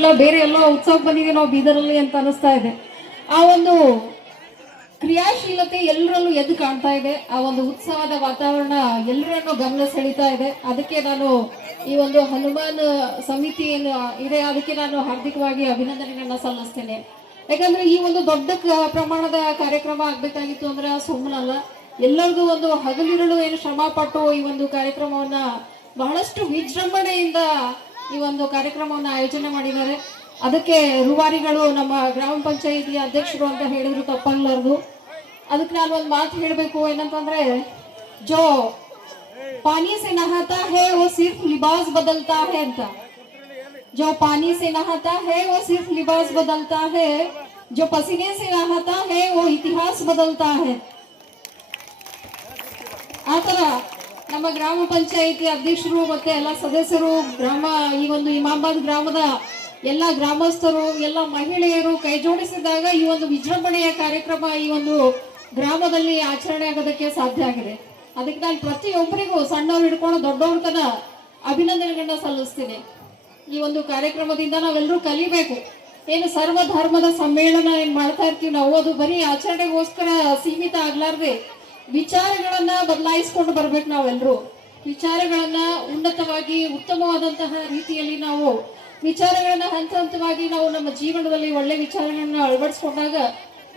ಇಲ್ಲ, ಬೇರೆ ಎಲ್ಲೋ ಉತ್ಸವಕ್ಕೆ ಬಂದಿದೆ ನಾವು ಬೀದರಲ್ಲಿ ಅಂತ ಅನಿಸ್ತಾ ಇದೆ. ಆ ಒಂದು ಕ್ರಿಯಾಶೀಲತೆ ಎಲ್ಲರಲ್ಲೂ ಎದ್ದು ಕಾಣ್ತಾ ಇದೆ. ಆ ಒಂದು ಉತ್ಸವದ ವಾತಾವರಣ ಎಲ್ಲರನ್ನು ಗಮನ ಸೆಳೀತಾ ಇದೆ. ಅದಕ್ಕೆ ನಾನು ಈ ಒಂದು ಹನುಮಾನ್ ಸಮಿತಿ ಏನು ಇದೆ ಅದಕ್ಕೆ ನಾನು ಹಾರ್ದಿಕವಾಗಿ ಅಭಿನಂದನೆಗಳನ್ನ ಸಲ್ಲಿಸ್ತೇನೆ. ಯಾಕಂದ್ರೆ ಈ ಒಂದು ದೊಡ್ಡ ಪ್ರಮಾಣದ ಕಾರ್ಯಕ್ರಮ ಆಗ್ಬೇಕಾಗಿತ್ತು ಅಂದ್ರೆ ಸುಮ್ಮನಲ್ಲ, ಎಲ್ಲರಿಗೂ ಒಂದು ಹಗಲಿರುಳು ಏನು ಶ್ರಮ ಪಟ್ಟು ಈ ಒಂದು ಕಾರ್ಯಕ್ರಮವನ್ನ ಬಹಳಷ್ಟು ವಿಜೃಂಭಣೆಯಿಂದ ಈ ಒಂದು ಕಾರ್ಯಕ್ರಮವನ್ನ ಆಯೋಜನೆ ಮಾಡಿದ್ದಾರೆ. ಅದಕ್ಕೆ ರೂವಾರಿಗಳು ನಮ್ಮ ಗ್ರಾಮ ಪಂಚಾಯಿತಿ ಅಧ್ಯಕ್ಷರು ಅಂತ ಹೇಳಿದ್ರು ತಪ್ಪಾಗ್ಲಾರ್ದು. ಅದಕ್ಕೆ ನಾನು ಒಂದು ಮಾತು ಹೇಳಬೇಕು, ಏನಂತಂದ್ರೆ ಜೋ ಪಾನಿ ಸೆ ನಹಾತಾ ಹೇ ವೋ ಸಿರ್ಫ್ ಲಿಬಾಸ್ ಬದಲ್ತಾ ಹೇ ಅಂತ. जो पानी से नहाता है वो सिर्फ लिबास बदलता है, जो पसीने से नहाता है वो इतिहास बदलता है. ಆ ತರ ನಮ್ಮ ಗ್ರಾಮ ಪಂಚಾಯಿತಿ ಅಧ್ಯಕ್ಷರು ಮತ್ತೆ ಎಲ್ಲ ಸದಸ್ಯರು, ಈ ಒಂದು ಇಮಾಮಾಬಾದ್ ಗ್ರಾಮದ ಎಲ್ಲ ಗ್ರಾಮಸ್ಥರು, ಎಲ್ಲ ಮಹಿಳೆಯರು ಕೈ ಜೋಡಿಸಿದಾಗ ಈ ಒಂದು ವಿಜೃಂಭಣೆಯ ಕಾರ್ಯಕ್ರಮ ಈ ಒಂದು ಗ್ರಾಮದಲ್ಲಿ ಆಚರಣೆ ಆಗೋದಕ್ಕೆ ಸಾಧ್ಯ ಆಗಿದೆ. ಅದಕ್ಕೆ ನಾನು ಪ್ರತಿಯೊಬ್ಬರಿಗೂ ಸಣ್ಣವ್ರು ಹಿಡ್ಕೊಂಡು ದೊಡ್ಡವ್ರ ತನ ಅಭಿನಂದನೆಗಳನ್ನ ಸಲ್ಲಿಸ್ತೀನಿ. ಈ ಒಂದು ಕಾರ್ಯಕ್ರಮದಿಂದ ನಾವೆಲ್ಲರೂ ಕಲಿಬೇಕು. ಏನು ಸರ್ವ ಧರ್ಮದ ಸಮ್ಮೇಳನ ಏನ್ ಮಾಡ್ತಾ ಇರ್ತೀವಿ ನಾವು, ಅದು ಬರೀ ಆಚರಣೆಗೋಸ್ಕರ ಸೀಮಿತ ಆಗ್ಲಾರ್ದೆ ವಿಚಾರಗಳನ್ನ ಬದಲಾಯಿಸ್ಕೊಂಡು ಬರ್ಬೇಕು. ನಾವೆಲ್ಲರೂ ವಿಚಾರಗಳನ್ನ ಉನ್ನತವಾಗಿ ಉತ್ತಮವಾದಂತಹ ರೀತಿಯಲ್ಲಿ ನಾವು ವಿಚಾರಗಳನ್ನ ಹಂತ ಹಂತವಾಗಿ ನಾವು ನಮ್ಮ ಜೀವನದಲ್ಲಿ ಒಳ್ಳೆ ವಿಚಾರಗಳನ್ನ ಅಳವಡಿಸ್ಕೊಂಡಾಗ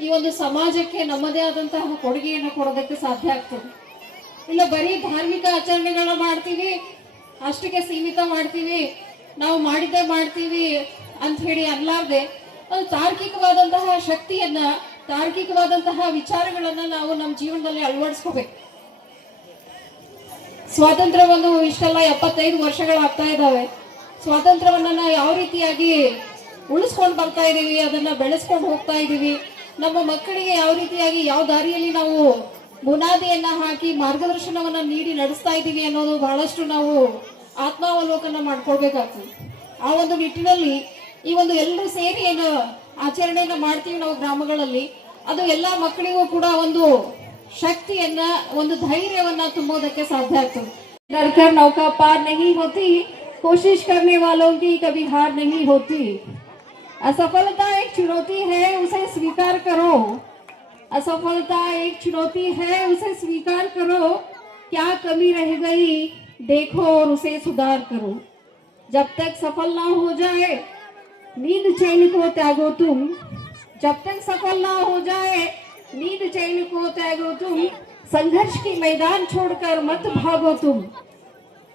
ಈ ಒಂದು ಸಮಾಜಕ್ಕೆ ನಮ್ಮದೇ ಆದಂತಹ ಕೊಡುಗೆಯನ್ನು ಕೊಡೋದಕ್ಕೆ ಸಾಧ್ಯ ಆಗ್ತದೆ. ಇಲ್ಲ ಬರೀ ಧಾರ್ಮಿಕ ಆಚರಣೆಗಳನ್ನ ಮಾಡ್ತೀವಿ, ಅಷ್ಟಕ್ಕೆ ಸೀಮಿತ ಮಾಡ್ತೀವಿ, ನಾವು ಮಾಡಿದ್ದೇ ಮಾಡ್ತೀವಿ ಅಂತ ಹೇಳಿ ಅನ್ಲಾರ್ದೆ ಅದು ತಾರ್ಕಿಕವಾದಂತಹ ಶಕ್ತಿಯನ್ನ, ತಾರ್ಕಿಕವಾದಂತಹ ವಿಚಾರಗಳನ್ನ ನಾವು ನಮ್ಮ ಜೀವನದಲ್ಲಿ ಅಳವಡಿಸ್ಕೋಬೇಕು. ಸ್ವಾತಂತ್ರ್ಯ ಒಂದು ಇಷ್ಟೆಲ್ಲ 75 ವರ್ಷಗಳಾಗ್ತಾ ಇದ್ದಾವೆ. ಸ್ವಾತಂತ್ರ್ಯವನ್ನ ನಾವು ಯಾವ ರೀತಿಯಾಗಿ ಉಳಿಸ್ಕೊಂಡು ಬರ್ತಾ ಇದೀವಿ, ಅದನ್ನ ಬೆಳೆಸ್ಕೊಂಡು ಹೋಗ್ತಾ ಇದೀವಿ, ನಮ್ಮ ಮಕ್ಕಳಿಗೆ ಯಾವ ರೀತಿಯಾಗಿ ಯಾವ ದಾರಿಯಲ್ಲಿ ನಾವು ಬುನಾದಿಯನ್ನ ಹಾಕಿ ಮಾರ್ಗದರ್ಶನವನ್ನ ನೀಡಿ ನಡೆಸ್ತಾ ಇದೀವಿ ಅನ್ನೋದು ಬಹಳಷ್ಟು ನಾವು ಆತ್ಮಾವಲೋಕನ ಮಾಡ್ಕೊಳ್ಬೇಕಾಗ್ತದೆ. ಆ ಒಂದು ನಿಟ್ಟಿನಲ್ಲಿ ಈ ಒಂದು ಎಲ್ಲರೂ ಸೇರಿ ಏನು ಆಚರಣೆಯನ್ನ ಮಾಡ್ತೀವಿ ನಾವು ಗ್ರಾಮಗಳಲ್ಲಿ, ಅದು ಎಲ್ಲ ಮಕ್ಕಳಿಗೂ ಕೂಡ ಒಂದು ಶಕ್ತಿಯನ್ನ, ಒಂದು ಧೈರ್ಯವನ್ನ ತುಂಬೋದಕ್ಕೆ ಸಾಧ್ಯ ಆಗ್ತದೆ. डरकर नौका पार नहीं होती, कोशिश करने वालों की कभी हार नहीं होती. असफलता एक चुनौती है, उसे स्वीकार करो. असफलता एक चुनौती है, उसे स्वीकार करो. क्या कमी रह गई देखो और उसे सुधार करो. जब तक सफल ना हो जाए नींद चैन को त्यागो तुम. जब तक सफल ना हो जाए नींद चैन को त्यागो तुम. संघर्ष की मैदान छोड़कर मत भागो तुम.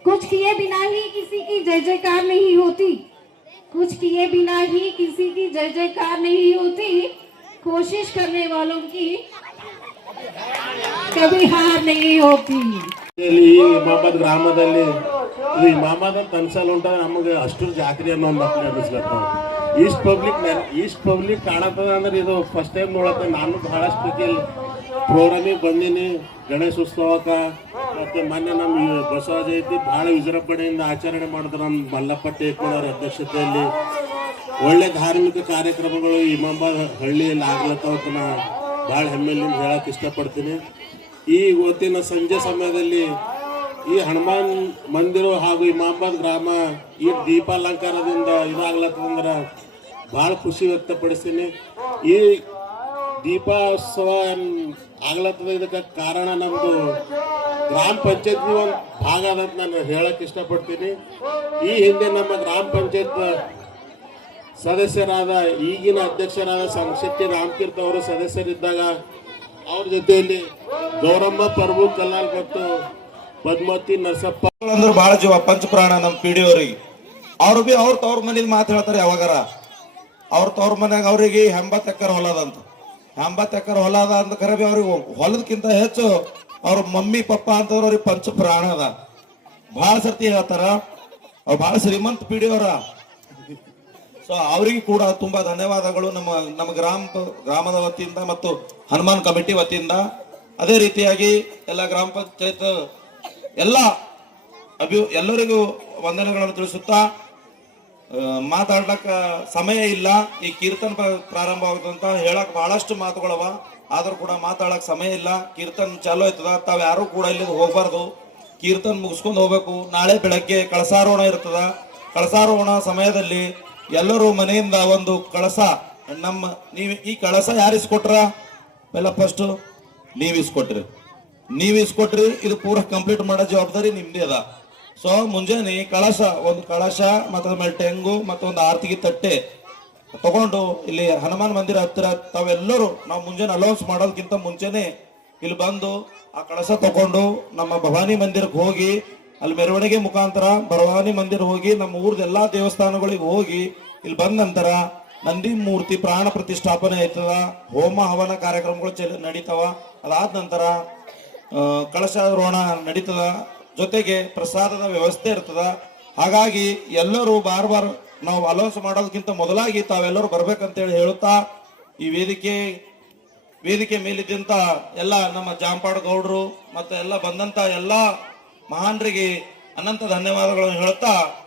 कुछ किए बिना ही किसी की जय जयकार नहीं होती. कुछ किए बिना ही किसी की जय जयकार नहीं होती. कोशिश करने वालों की कभी हार नहीं होती. ಇಮಾಮಾಬಾದ್ ಗ್ರಾಮದಲ್ಲಿ ಇದು ಇಮಾಮಾಬಾದ್ ಕನ್ಸಲ್ ಉಂಟ ನಮಗೆ ಅಷ್ಟು ಜಾತ್ರೆ ಅನ್ನೋ ಮಕ್ಕಳು ಅನ್ನಿಸ್ಲತ್ತ. ಈಸ್ಟ್ ಪಬ್ಲಿಕ್ ಕಾಣತ್ತದ ಅಂದ್ರೆ ಇದು ಫಸ್ಟ್ ಟೈಮ್ ನೋಡತ್ತೆ. ನಾನು ಬಹಳಷ್ಟು ರೀತಿಯಲ್ಲಿ ಪ್ರೋಗ್ರಾಮಿಗೆ ಬಂದೀನಿ. ಗಣೇಶೋತ್ಸವಕ್ಕೆ ಮತ್ತು ಮೊನ್ನೆ ನಮ್ಮ ಬಸವ ಜಯಂತಿ ಭಾಳ ವಿಜೃಂಭಣೆಯಿಂದ ಆಚರಣೆ ಮಾಡಿದ್ರು ನಮ್ಮ ಮಲ್ಲಪ್ಪ ಟೇಕೋಳರ ಅಧ್ಯಕ್ಷತೆಯಲ್ಲಿ. ಒಳ್ಳೆ ಧಾರ್ಮಿಕ ಕಾರ್ಯಕ್ರಮಗಳು ಇಮಾಮಾಬಾದ್ ಹಳ್ಳಿಯಲ್ಲಿ ಆಗ್ಲತ್ತವಂತ ನಾ ಭಾಳ ಹೆಮ್ಮೆಯಿಂದ ಹೇಳಕ್ಕೆ ಇಷ್ಟಪಡ್ತೀನಿ. ಈ ಇವತ್ತಿನ ಸಂಜೆ ಸಮಯದಲ್ಲಿ ಈ ಹನುಮಾನ್ ಮಂದಿರ ಹಾಗೂ ಇಮಾಮಾಬಾದ್ ಗ್ರಾಮ ಈ ದೀಪಾಲಂಕಾರದಿಂದ ಇದಾಗ್ಲತ್ತದಂದ್ರೆ ಭಾಳ ಖುಷಿ ವ್ಯಕ್ತಪಡಿಸ್ತೀನಿ. ಈ ದೀಪೋತ್ಸವ ಆಗ್ಲತ್ತದ, ಇದಕ್ಕೆ ಕಾರಣ ನಮ್ಮದು ಗ್ರಾಮ ಪಂಚಾಯತ್ ಒಂದು ಭಾಗ ಅದಂತ ನಾನು ಹೇಳಕ್ಕೆ ಇಷ್ಟಪಡ್ತೀನಿ. ಈ ಹಿಂದೆ ನಮ್ಮ ಗ್ರಾಮ ಪಂಚಾಯತ್ ಸದಸ್ಯರಾದ ಈಗಿನ ಅಧ್ಯಕ್ಷರಾದ ಸಂಶಕ್ತಿ ರಾಮಕೀರ್ತಿ ಅವರು ಸದಸ್ಯರಿದ್ದಾಗ ಅವ್ರ ಜೊತೆಯಲ್ಲಿ ಗೌರಮ್ಮ ಪ್ರಭು ಕಲ್ಲಾಲ್ ಮತ್ತು ಪದ್ಮಾವತಿ ನರಸಪ್ಪ ಅಂದ್ರೆ ಬಹಳ ಜೀವ ಪಂಚಪ್ರಾಣ ನಮ್ಮ ಪಿಡಿಯವರಿಗೆ. ಅವ್ರು ಬಿ ಅವ್ರ ತವ್ರ ಮನೇಲಿ ಮಾತು ಹೇಳ್ತಾರೆ. ಯಾವಾಗಾರ ಅವ್ರ ತವ್ರ ಮನ್ಯಾಗ ಅವ್ರಿಗೆ 80 ಎಕರೆ ಹೊಲದಂತ. 80 ಎಕರೆ ಹೊಲ ಅದ ಅಂತ ಖರೆ ಬಿ ಅವ್ರಿಗೆ ಹೊಲದಕ್ಕಿಂತ ಹೆಚ್ಚು ಅವ್ರ ಮಮ್ಮಿ ಪಪ್ಪ ಅಂತವ್ರ ಅವ್ರಿಗೆ ಪಂಚಪ್ರಾಣ ಅದ. ಬಹಳ ಸರ್ತಿ ಹೇಳ್ತಾರ. ಅವ್ರು ಬಹಳ ಶ್ರೀಮಂತ ಪಿಡಿಯವರ. ಸೊ ಅವರಿಗೆ ಕೂಡ ತುಂಬಾ ಧನ್ಯವಾದಗಳು ನಮ್ಮ ಗ್ರಾಮದ ವತಿಯಿಂದ ಮತ್ತು ಹನುಮಾನ್ ಕಮಿಟಿ ವತಿಯಿಂದ. ಅದೇ ರೀತಿಯಾಗಿ ಎಲ್ಲ ಗ್ರಾಮ ಪಂಚಾಯತ್ ಎಲ್ಲರಿಗೂ ವಂದನೆಗಳನ್ನು ತಿಳಿಸುತ್ತಾ ಮಾತಾಡ್ಲಕ್ಕ ಸಮಯ ಇಲ್ಲ. ಈ ಕೀರ್ತನ್ ಪ್ರಾರಂಭ ಆಗುತ್ತಂತ ಹೇಳಕ್ ಬಹಳಷ್ಟು ಮಾತುಗಳವ, ಆದ್ರೂ ಕೂಡ ಮಾತಾಡಕ್ ಸಮಯ ಇಲ್ಲ. ಕೀರ್ತನ್ ಚಾಲು ಆಯ್ತದ, ತಾವ್ ಯಾರು ಕೂಡ ಇಲ್ಲಿ ಹೋಗ್ಬಾರ್ದು. ಕೀರ್ತನ್ ಮುಗಿಸ್ಕೊಂಡು ಹೋಗ್ಬೇಕು. ನಾಳೆ ಬೆಳಗ್ಗೆ ಕಳಸಾರೋಹಣ ಇರ್ತದ. ಕಳಸಾರೋಹಣ ಸಮಯದಲ್ಲಿ ಎಲ್ಲರೂ ಮನೆಯಿಂದ ಒಂದು ಕಳಸ ನೀವು ಈ ಕಳಸ ಯಾರು ಇಸ್ಕೊಟ್ರ? ಎಲ್ಲ ಫಸ್ಟ್ ನೀವು ಇಸ್ಕೊಟ್ರಿ. ಇದು ಪೂರ ಕಂಪ್ಲೀಟ್ ಮಾಡೋ ಜವಾಬ್ದಾರಿ ನಿಮ್ದೇ ಅದ. ಸೊ ಮುಂಜಾನೆ ಒಂದು ಕಳಶ ಮತ್ತದ ಮೇಲೆ ಟೆಂಗು ಮತ್ತೊಂದು ಆರ್ತಿಗೆ ತಟ್ಟೆ ತಗೊಂಡು ಇಲ್ಲಿ ಹನುಮಾನ್ ಮಂದಿರ ಹತ್ತಿರ ತಾವೆಲ್ಲರೂ ನಾವು ಮುಂಜಾನೆ ಅಲೌನ್ಸ್ ಮಾಡೋದಕ್ಕಿಂತ ಮುಂಚೆನೆ ಇಲ್ಲಿ ಬಂದು ಆ ಕಳಶ ತಗೊಂಡು ನಮ್ಮ ಭವಾನಿ ಮಂದಿರಕ್ಕೆ ಹೋಗಿ ಅಲ್ಲಿ ಮೆರವಣಿಗೆ ಮುಖಾಂತರ ಭವಾನಿ ಮಂದಿರ ಹೋಗಿ ನಮ್ಮ ಊರ್ದ ಎಲ್ಲಾ ದೇವಸ್ಥಾನಗಳಿಗೆ ಹೋಗಿ ಇಲ್ಲಿ ಬಂದ ನಂತರ ನಂದಿ ಮೂರ್ತಿ ಪ್ರಾಣ ಪ್ರತಿಷ್ಠಾಪನೆ ಆಯ್ತದ. ಹೋಮ ಹವನ ಕಾರ್ಯಕ್ರಮಗಳು ನಡೀತಾವ. ಅದಾದ ನಂತರ ಕಳಶಾರೋಹಣ ನಡೀತದ. ಜೊತೆಗೆ ಪ್ರಸಾದದ ವ್ಯವಸ್ಥೆ ಇರ್ತದ. ಹಾಗಾಗಿ ಎಲ್ಲರೂ ಬಾರ್ ನಾವು ಅಲೌನ್ಸ್ ಮಾಡೋದಕ್ಕಿಂತ ಮೊದಲಾಗಿ ತಾವೆಲ್ಲರೂ ಬರ್ಬೇಕಂತೇಳಿ ಹೇಳುತ್ತಾ ಈ ವೇದಿಕೆ ಮೇಲಿದ್ದಂತ ಎಲ್ಲ ನಮ್ಮ ಜಾಂಪಾಡ್ ಗೌಡ್ರು ಮತ್ತೆ ಎಲ್ಲ ಬಂದಂತ ಎಲ್ಲ ಮಹಾನರಿಗೆ ಅನಂತ ಧನ್ಯವಾದಗಳನ್ನು ಹೇಳುತ್ತಾ